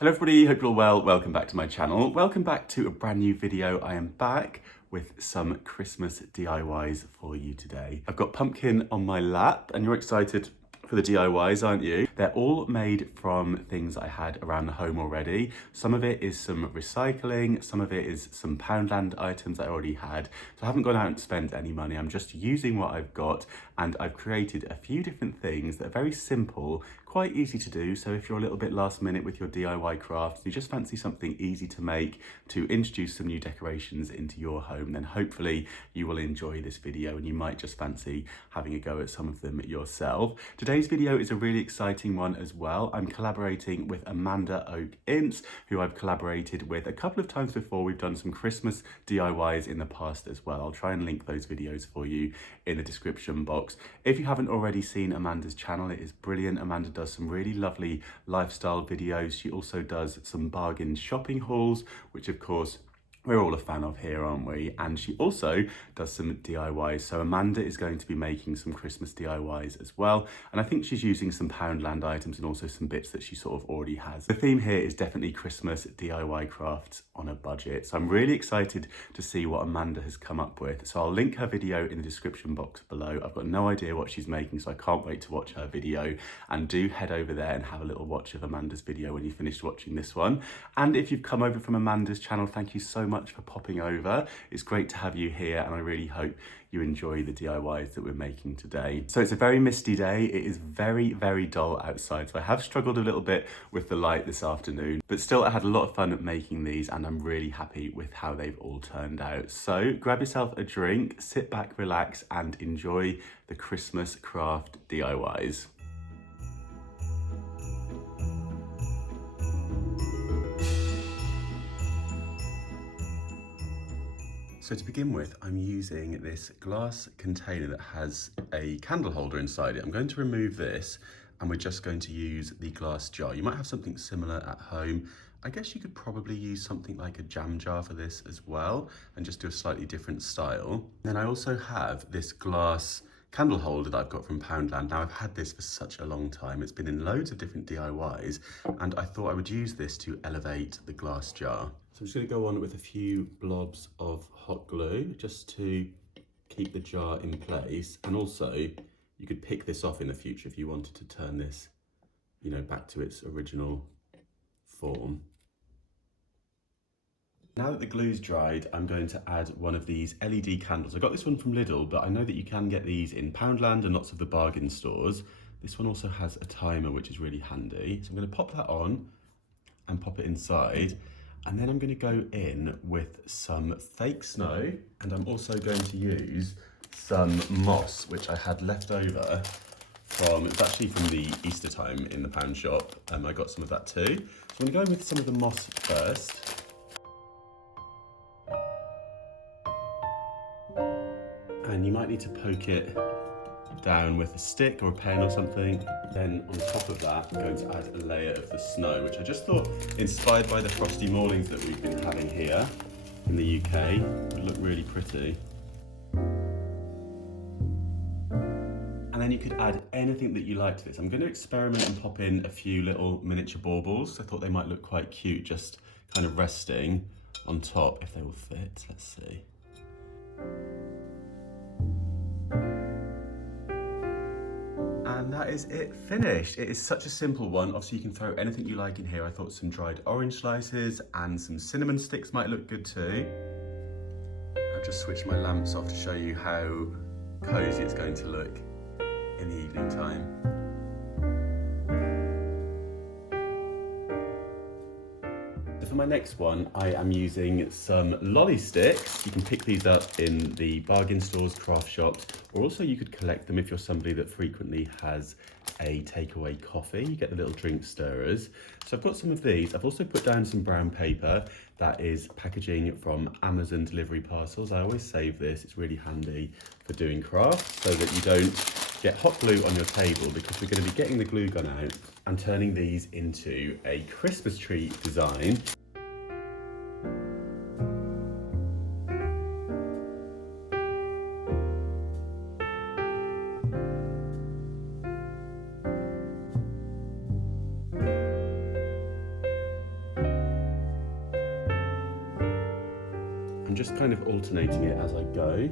Hello everybody, hope you're all well. Welcome back to my channel. Welcome back to a brand new video. I am back with some Christmas DIYs for you today. I've got pumpkin on my lap and you're excited for the DIYs, aren't you? They're all made from things I had around the home already. Some of it is some recycling, some of it is some Poundland items I already had. So I haven't gone out and spent any money. I'm just using what I've got, and I've created a few different things that are very simple, quite easy to do. So if you're a little bit last minute with your DIY crafts, you just fancy something easy to make to introduce some new decorations into your home, then hopefully you will enjoy this video and you might just fancy having a go at some of them yourself. Today's video is a really exciting one as well. I'm collaborating with Amanda Oak Ince, who I've collaborated with a couple of times before. We've done some Christmas DIYs in the past as well. I'll try and link those videos for you in the description box. If you haven't already seen Amanda's channel, it is brilliant. Amanda does some really lovely lifestyle videos. She also does some bargain shopping hauls, which of course we're all a fan of here, aren't we? And she also does some DIYs. So Amanda is going to be making some Christmas DIYs as well. And I think she's using some Poundland items and also some bits that she sort of already has. The theme here is definitely Christmas DIY crafts on a budget. So I'm really excited to see what Amanda has come up with. So I'll link her video in the description box below. I've got no idea what she's making, so I can't wait to watch her video. And do head over there and have a little watch of Amanda's video when you finish watching this one. And if you've come over from Amanda's channel, thank you so much for popping over. It's great to have you here, and I really hope you enjoy the DIYs that we're making today. So it's a very misty day. It is very, very dull outside. So I have struggled a little bit with the light this afternoon, but still I had a lot of fun making these and I'm really happy with how they've all turned out. So grab yourself a drink, sit back, relax, and enjoy the Christmas craft DIYs. So to begin with, I'm using this glass container that has a candle holder inside it. I'm going to remove this and we're just going to use the glass jar. You might have something similar at home. I guess you could probably use something like a jam jar for this as well and just do a slightly different style. Then I also have this glass candle holder that I've got from Poundland. Now I've had this for such a long time. It's been in loads of different DIYs and I thought I would use this to elevate the glass jar. So I'm just going to go on with a few blobs of hot glue just to keep the jar in place, and also you could pick this off in the future if you wanted to turn this, you know, back to its original form. Now that the glue's dried, I'm going to add one of these LED candles. I got this one from Lidl, but I know that you can get these in Poundland and lots of the bargain stores. This one also has a timer, which is really handy. So I'm going to pop that on and pop it inside. And then I'm going to go in with some fake snow, and I'm also going to use some moss, which I had left over from, it's actually from the Easter time in the pound shop. I got some of that too. So I'm going to go in with some of the moss first. And you might need to poke it down with a stick or a pen or something. Then on top of that, I'm going to add a layer of the snow, which I just thought, inspired by the frosty mornings that we've been having here in the UK, would look really pretty. And then you could add anything that you like to this. I'm going to experiment and pop in a few little miniature baubles. I thought they might look quite cute, just kind of resting on top, if they will fit. Let's see. And that is it finished. It is such a simple one. Obviously you can throw anything you like in here. I thought some dried orange slices and some cinnamon sticks might look good too. I've just switched my lamps off to show you how cozy it's going to look in the evening time. For my next one, I am using some lolly sticks. You can pick these up in the bargain stores, craft shops, or also you could collect them if you're somebody that frequently has a takeaway coffee. You get the little drink stirrers. So I've got some of these. I've also put down some brown paper that is packaging from Amazon delivery parcels. I always save this. It's really handy for doing crafts so that you don't get hot glue on your table, because we're going to be getting the glue gun out and turning these into a Christmas tree design. I'm just kind of alternating it as I go.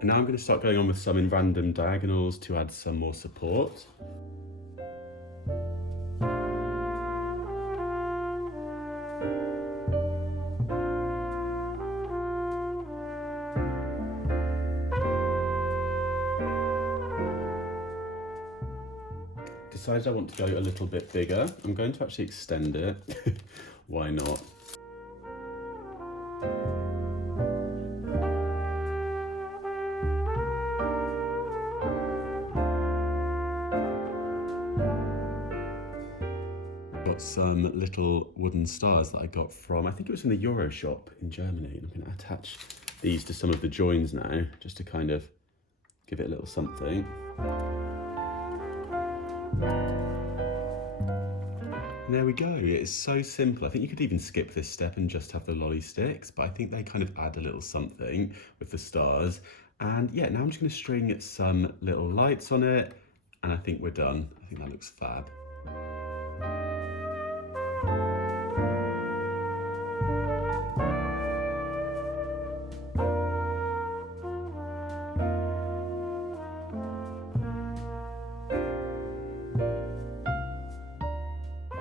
And now I'm going to start going on with some in random diagonals to add some more support. Decided I want to go a little bit bigger. I'm going to actually extend it. Why not? Got some little wooden stars that I got from, I think it was from the Euro shop in Germany. And I'm going to attach these to some of the joins now, just to kind of give it a little something. And there we go, it's so simple. I think you could even skip this step and just have the lolly sticks, but I think they kind of add a little something with the stars. And yeah, now I'm just going to string some little lights on it, and I think we're done. I think that looks fab.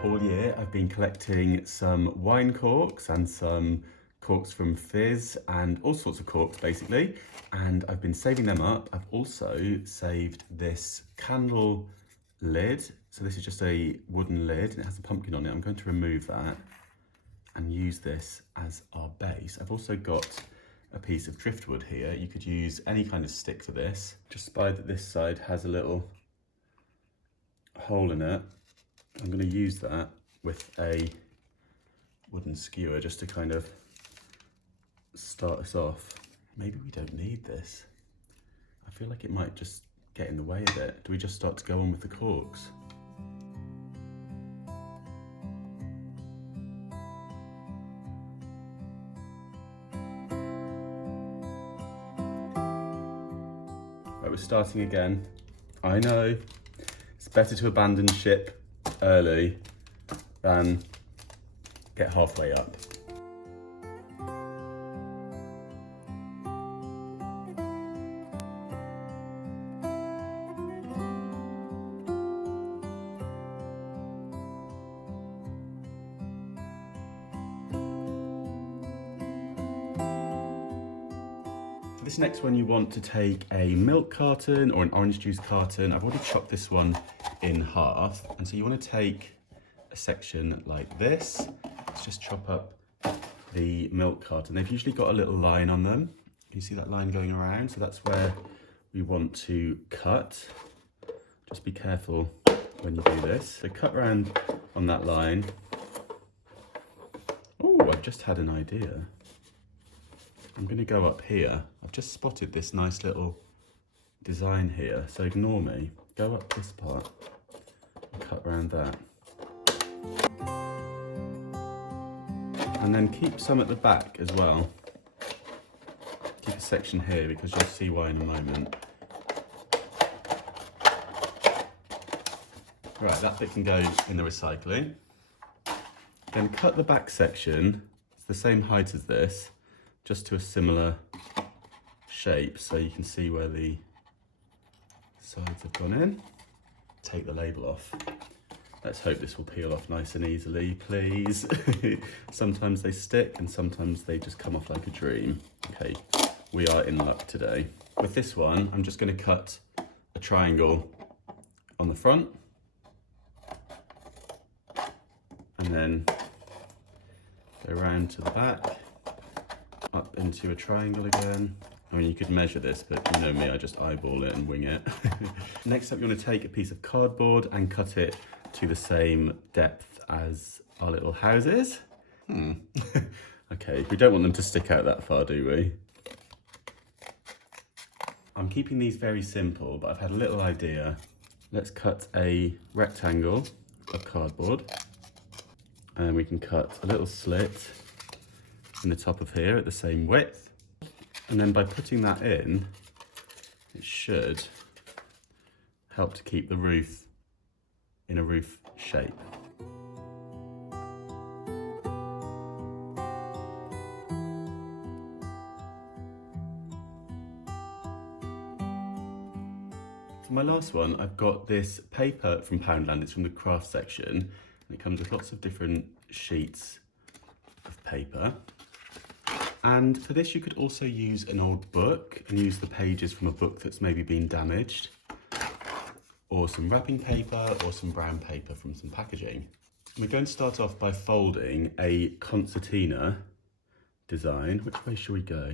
All year I've been collecting some wine corks and some corks from Fizz and all sorts of corks basically, and I've been saving them up. I've also saved this candle lid. So this is just a wooden lid and it has a pumpkin on it. I'm going to remove that and use this as our base. I've also got a piece of driftwood here. You could use any kind of stick for this. Just spy that this side has a little hole in it. I'm going to use that with a wooden skewer just to kind of start us off. Maybe we don't need this. I feel like it might just get in the way of it. Do we just start to go on with the corks? Right, we're starting again. I know, it's better to abandon ship early than get halfway up. For this next one, you want to take a milk carton or an orange juice carton. I've already chopped this one in half, and so you want to take a section like this. Let's just chop up the milk carton. They've usually got a little line on them. You see that line going around? So that's where we want to cut. Just be careful when you do this. So cut around on that line. Oh, I've just had an idea. I'm going to go up here. I've just spotted this nice little design here, so ignore me. Go up this part and cut around that. And then keep some at the back as well. Keep a section here because you'll see why in a moment. Right, that bit can go in the recycling. Then cut the back section, it's the same height as this, just to a similar shape so you can see where the sides have gone in. Take the label off. Let's hope this will peel off nice and easily, please. Sometimes they stick and sometimes they just come off like a dream. Okay, we are in luck today. With this one, I'm just going to cut a triangle on the front and then go around to the back, up into a triangle again. I mean, you could measure this, but you know me, I just eyeball it and wing it. Next up, you want to take a piece of cardboard and cut it to the same depth as our little houses. Okay, we don't want them to stick out that far, do we? I'm keeping these very simple, but I've had a little idea. Let's cut a rectangle of cardboard, and we can cut a little slit in the top of here at the same width. And then by putting that in, it should help to keep the roof in a roof shape. For my last one, I've got this paper from Poundland. It's from the craft section, and it comes with lots of different sheets of paper. And for this, you could also use an old book and use the pages from a book that's maybe been damaged, or some wrapping paper or some brown paper from some packaging. And we're going to start off by folding a concertina design. Which way should we go?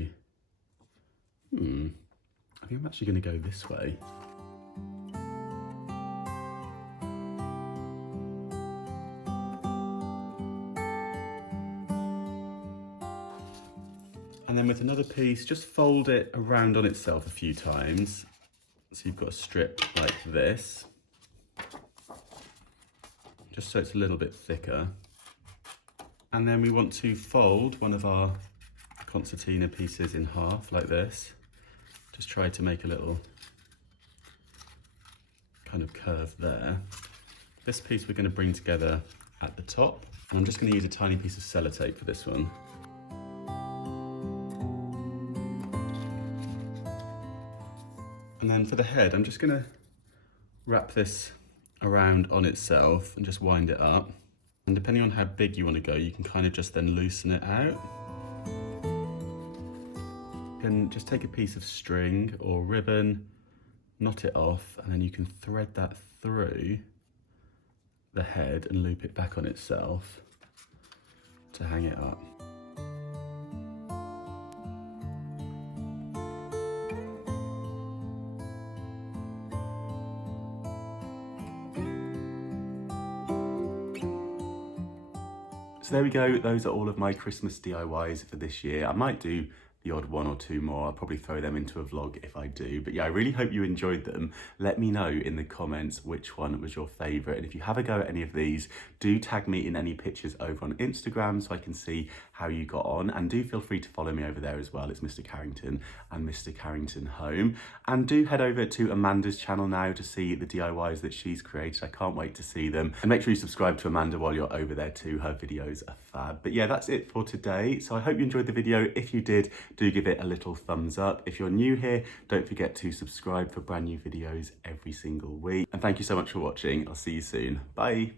I think I'm actually going to go this way. And then with another piece, just fold it around on itself a few times. So you've got a strip like this, just so it's a little bit thicker. And then we want to fold one of our concertina pieces in half like this. Just try to make a little kind of curve there. This piece we're going to bring together at the top. And I'm just going to use a tiny piece of sellotape for this one. And then for the head, I'm just going to wrap this around on itself and just wind it up. And depending on how big you want to go, you can kind of just then loosen it out. You can just take a piece of string or ribbon, knot it off, and then you can thread that through the head and loop it back on itself to hang it up. So there we go, those are all of my Christmas DIYs for this year. I might do the odd one or two more. I'll probably throw them into a vlog if I do. But yeah, I really hope you enjoyed them. Let me know in the comments which one was your favourite. And if you have a go at any of these, do tag me in any pictures over on Instagram so I can see how you got on. And do feel free to follow me over there as well. It's Mr. Carrington and Mr. Carrington Home. And do head over to Amanda's channel now to see the DIYs that she's created. I can't wait to see them. And make sure you subscribe to Amanda while you're over there too. Her videos are fab. But yeah, that's it for today. So I hope you enjoyed the video. If you did, do give it a little thumbs up. If you're new here, don't forget to subscribe for brand new videos every single week. And thank you so much for watching. I'll see you soon. Bye.